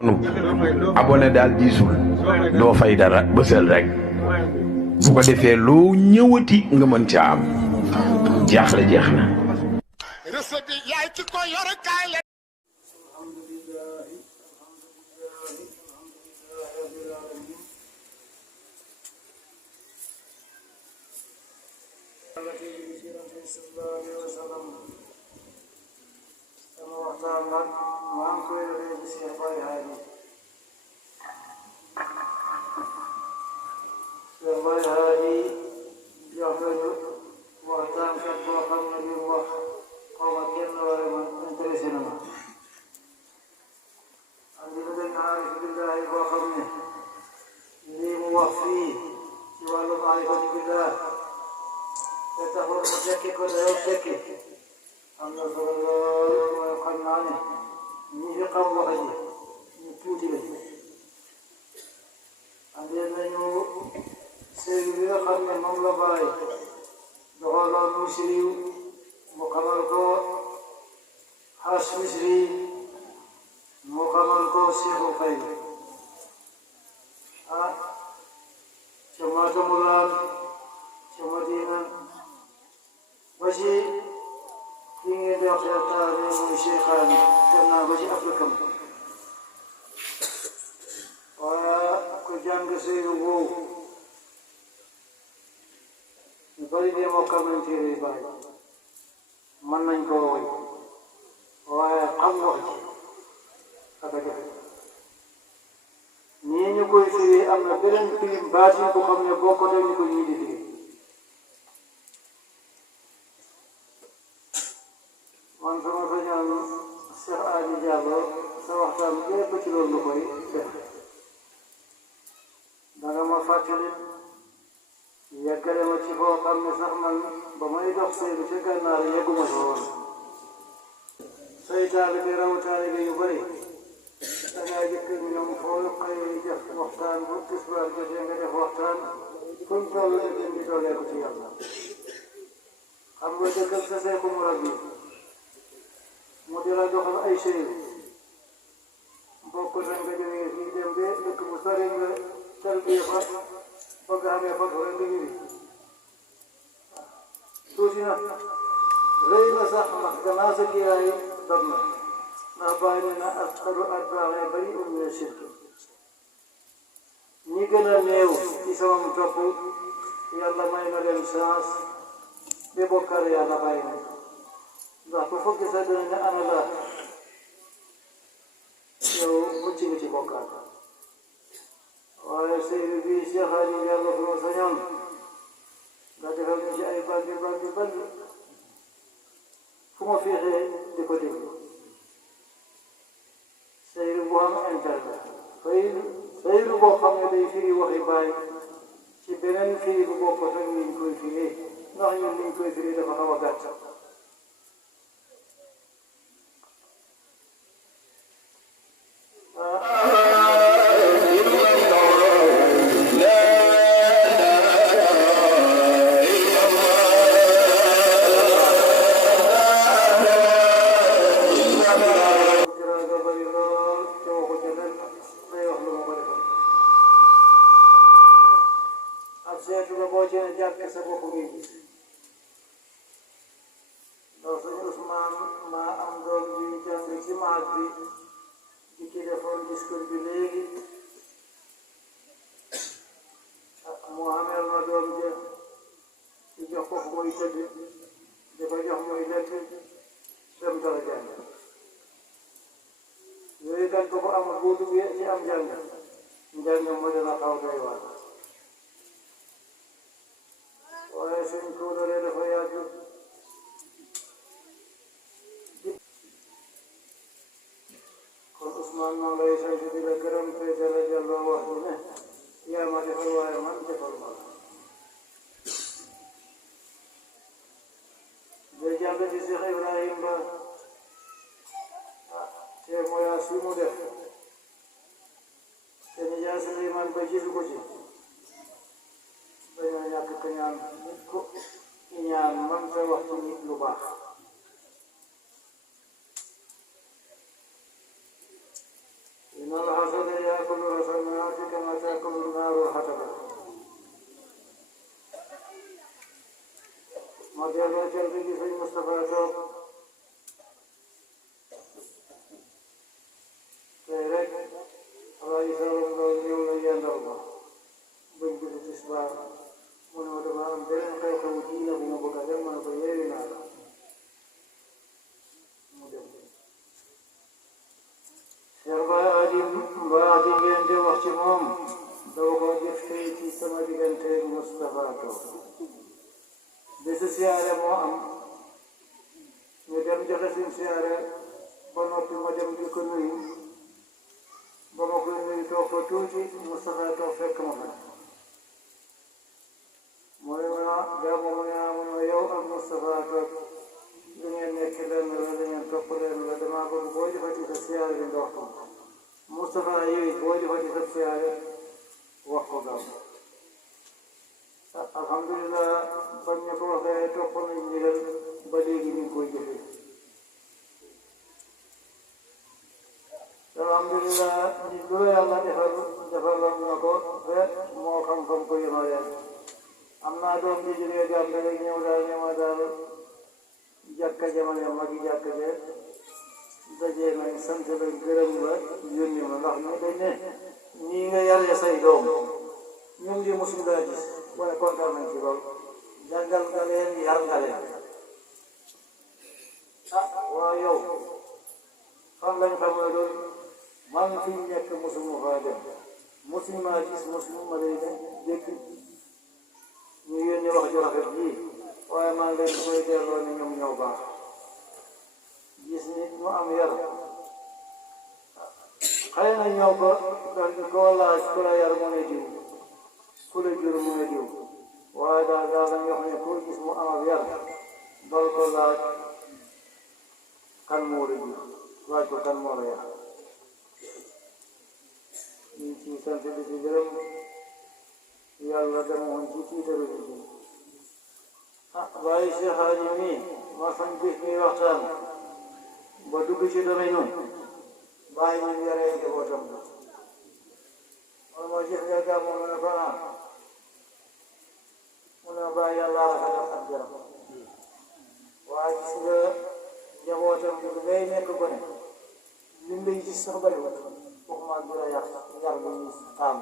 abonné daal diisul doo fay dara bësal rek bu ko defee loo ñëwati nga mën ca am jaaxle jeex na. إن jeexaloo cant gi sëñ Moustapha toog tey rek waaye salam lool ñëw na yendal ko bañ julli tisbaar mu ne ma dama am beneen xew-xewu diine bu ma bëgg a dem ma ne ko yeewi naa la mu dem Cheikh Baye Adim mbaa di ngeen di wax ci moom doo ko def fii ci sama diggante Moustapha toog bésu siyaare moo am ñu dem joxe suñ siyaare ba noppi ma dem di ko nuyu ba ma koy nuyu toog fa tuuti Moustapha toog fekk ma fa mu ne ma jàmm mu ne yow ak Moustapha toog li ngeen nekk lenn la li ngeen topp lenn la damaa bëgg boo jëfati sa siyaare bi nga wax ko Moustapha yooyu boo jëfati sa siyaare wax ko gaaw alhamdulilah bañ ñu ko waxee topp nañ ndigal ba léegi ñu ngi koy jëfee alhamdulilah lu la yàlla defaloon na ko ba moo xam fam ko yemale am naa doom bi jógee Gàmbi rek ñëw daal ne ma daal jàkka jamane magi jàkka je dajee nañ sant la gërëm la yónni ma ndax ñu dañ ne ñii nga yaree say doom ñun di mosuñ laa gis waaye kontaan nañ ci lool jàngal nga leen yar nga leen waaw yow fan lañ xamee loolu man fi nekk mosuma faa dem mosuma gis mosuma lay dégg ñu yónni wax ju rafet ji waaye man leen koy delloo ne ñoom ñoo baax gis nit mu am yar xëy na ñoo ko daal di ko laaj ku la yar mu ne diw ku la jur mu ne diw waaye daal dañ wax ne koo gis mu am ak yar dal ko laaj kan moo la jur laaj ko kan moo la yar ñu ci sant di ci gërëm yàlla demoon ci tiitaru bi bàyyi Cheikh Hadi mi ma fañ gis ñuy waxtaan ba dugg ci domaine bàyyi ñu yaree njabootam man ma gis nga gàmmu mu ne ko mu ne bàyyi yàlla rafetal ak jaram waaye gis nga njabootam bi ngay nekk gone lim lay gis sax bariwut waxuma bi la yar bi ñu taam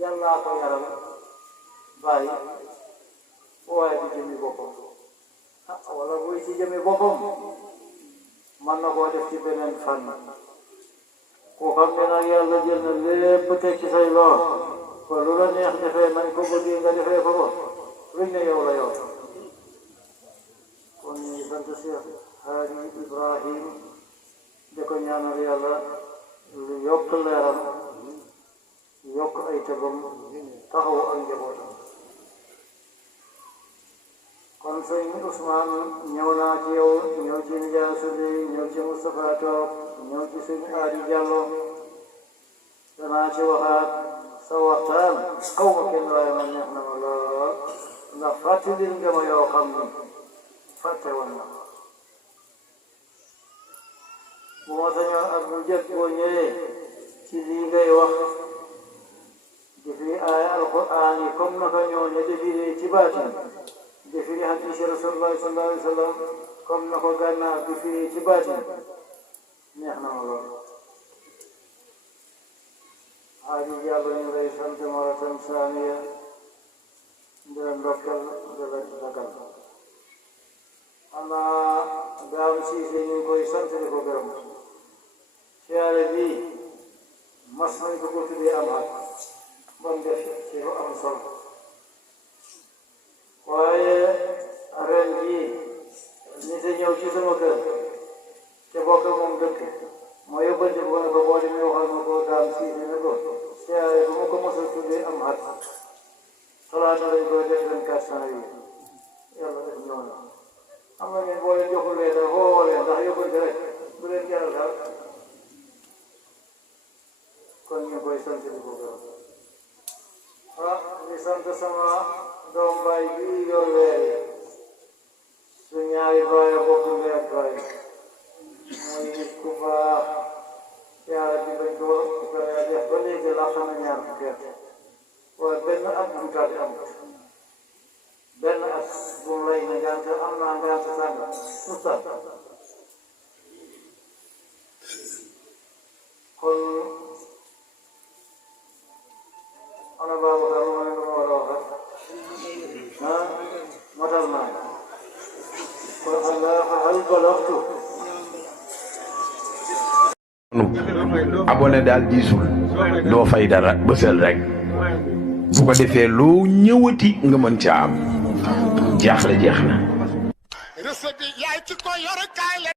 yàllaa ko yaral bàyyi waaye di jëmi boppam wala buy ci jëmi boppam man na koo def ci beneen fànn ku xam ne nag yàlla jël na lépp teg ci say loor ko lu la neex defee nañ ko bëggee nga defee ko ko luñ ne yow la yow kon ñu sant Cheikh Hadi Ibrahim di ko ñaanal yàlla lu yokk leeram yokk ay tëbam taxaw ak njabootam kon sëñ Ousmane ñëw naa ci yow ñëw ci Ndiaye Souley ñëw ci Moustapha Top ñëw ci sëñ Adi Diallo danaa ci waxaat sa waxtaan xaw ma kenn waaye man neex na ma lool ndax fàttali nga ma yoo xam ni fàtte woon na bu ma sañoon ak bu jëkk boo ñëwee ci lii ngay wax di fi ay alquran yi comme naka ñoo ne defiree ci baatin defiri hadisi rasulullah sallallahu alayhi wa sallam comme na ko gànnaar defiree ci baatin neex na ma lool Hadi Diallo ñu lay sant maratan saaniya di la ndokkal di la dagal Daam Siise ñu koy sant di ko gërëm siyaare bi mas nañ ko tuddee am at ba mu def ci lu am solo waaye ren jii nit a ñëw ci sama kër te bokk moom dëkk ma yóbbante ko ne ko boo demee waxal ma ko Daam Siise ne ko siyaare bu ma ko mos a tuddee am at talaata lañ koy def 24 cent yi yàlla def ñëw na xam nga ne boo leen joxul lee dara woo leen ndax yóbbante rek bu leen jaral daal kon ñu koy sant di ko gërëm di sant sama doom baay bi yor weer yi su ñaari baay bokk weer baay mooy nit ku baax yàlla di bañ ko def ba léegi la xam ne ñaar fukki at waaye benn at bu taat am benn at bu lay na gànte ustaz kon ana Babacar lu ma leen war a wax ah matal naa kon hal balagtu abonné daal diisul doo fay dara bësal rek bu ko defee loo ñëwati nga mën ca am jaaxle jeex na